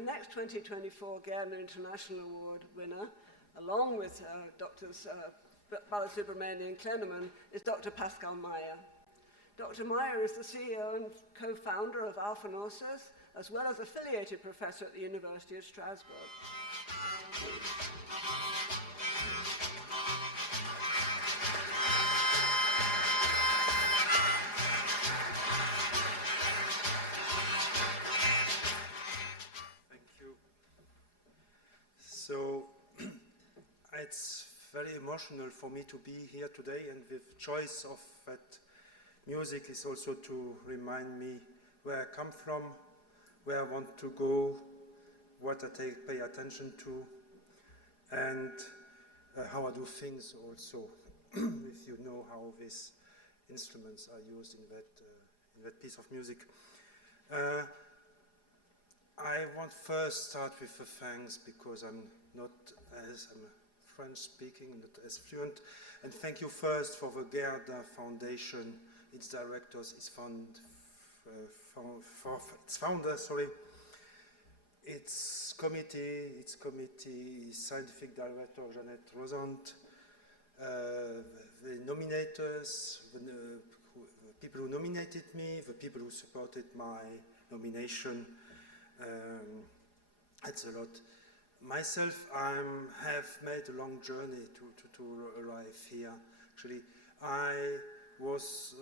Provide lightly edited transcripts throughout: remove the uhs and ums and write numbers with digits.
the next 2024 Gairdner International Award winner, along with Drs. Balasubramanian and Kleinerman, is Dr. Pascal Mayer. Dr. Mayer is the CEO and co-founder of Alpha Norsus, as well as affiliated professor at the University of Strasbourg. Thank you. So it's very emotional for me to be here today, and the choice of that music is also to remind me where I come from, where I want to go, what I pay attention to, and how I do things also, if you know how these instruments are used in that piece of music. I want first start with the thanks, because I'm French speaking, not as fluent, and thank you first for the Gairdner Foundation, its directors, its founder, its committee, scientific director Jeannette Rosant, the nominators, the people who nominated me, the people who supported my nomination. It's a lot. Myself, I have made a long journey to arrive here. Actually, I was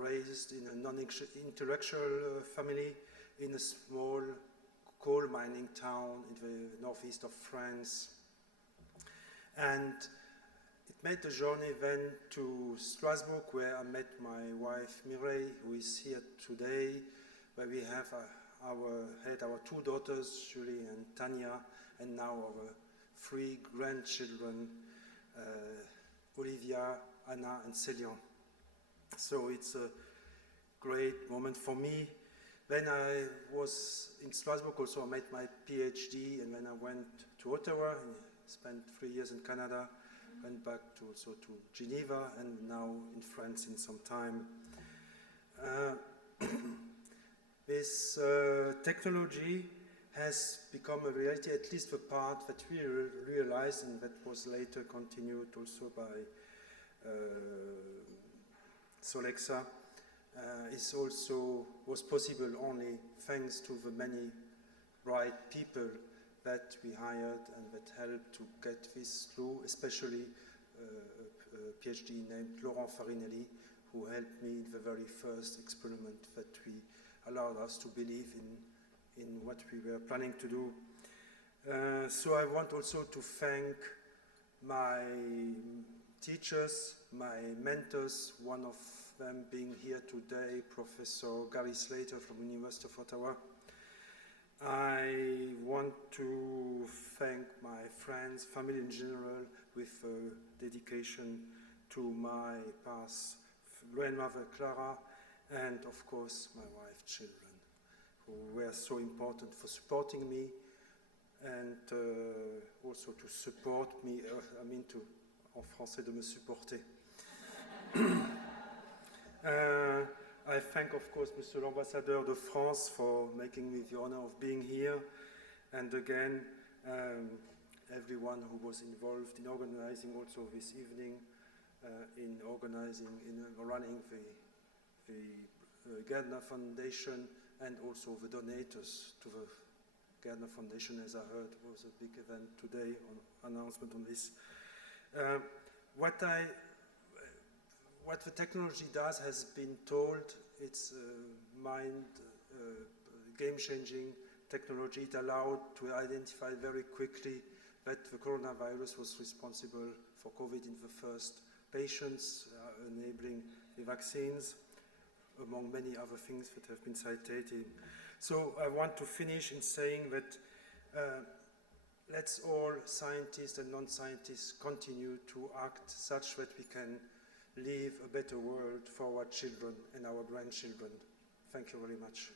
raised in a non-intellectual family in a small coal mining town in the northeast of France. And it made the journey then to Strasbourg, where I met my wife Mireille, who is here today, where we have our two daughters, Julie and Tanya, and now our 3 grandchildren, Olivia, Anna, and Célian. So it's a great moment for me. When I was in Strasbourg, also I made my PhD, and then I went to Ottawa and spent 3 years in Canada, went back also to Geneva, and now in France in some time. This technology has become a reality, at least the part that we realized, and that was later continued also by Solexa, was possible only thanks to the many bright people that we hired and that helped to get this through, especially a PhD named Laurent Farinelli, who helped me in the very first experiment that we allowed us to believe in what we were planning to do. So I want also to thank my teachers, my mentors, one of them being here today, Professor Gary Slater from the University of Ottawa. I want to thank my friends, family in general, with dedication to my past grandmother Clara, and of course my wife, children, who were so important for supporting me, and also to support me, en français, de me supporter. I thank, of course, Monsieur l'Ambassadeur de France for making me the honor of being here, and again, everyone who was involved in organizing also this evening, in running the Gairdner Foundation, and also the donators to the Gairdner Foundation. As I heard, was a big event today, announcement on this. What the technology does has been told. It's game-changing technology. It allowed to identify very quickly that the coronavirus was responsible for COVID in the first patients, enabling the vaccines, among many other things that have been cited. So I want to finish in saying that let's all, scientists and non-scientists, continue to act such that we can leave a better world for our children and our grandchildren. Thank you very much.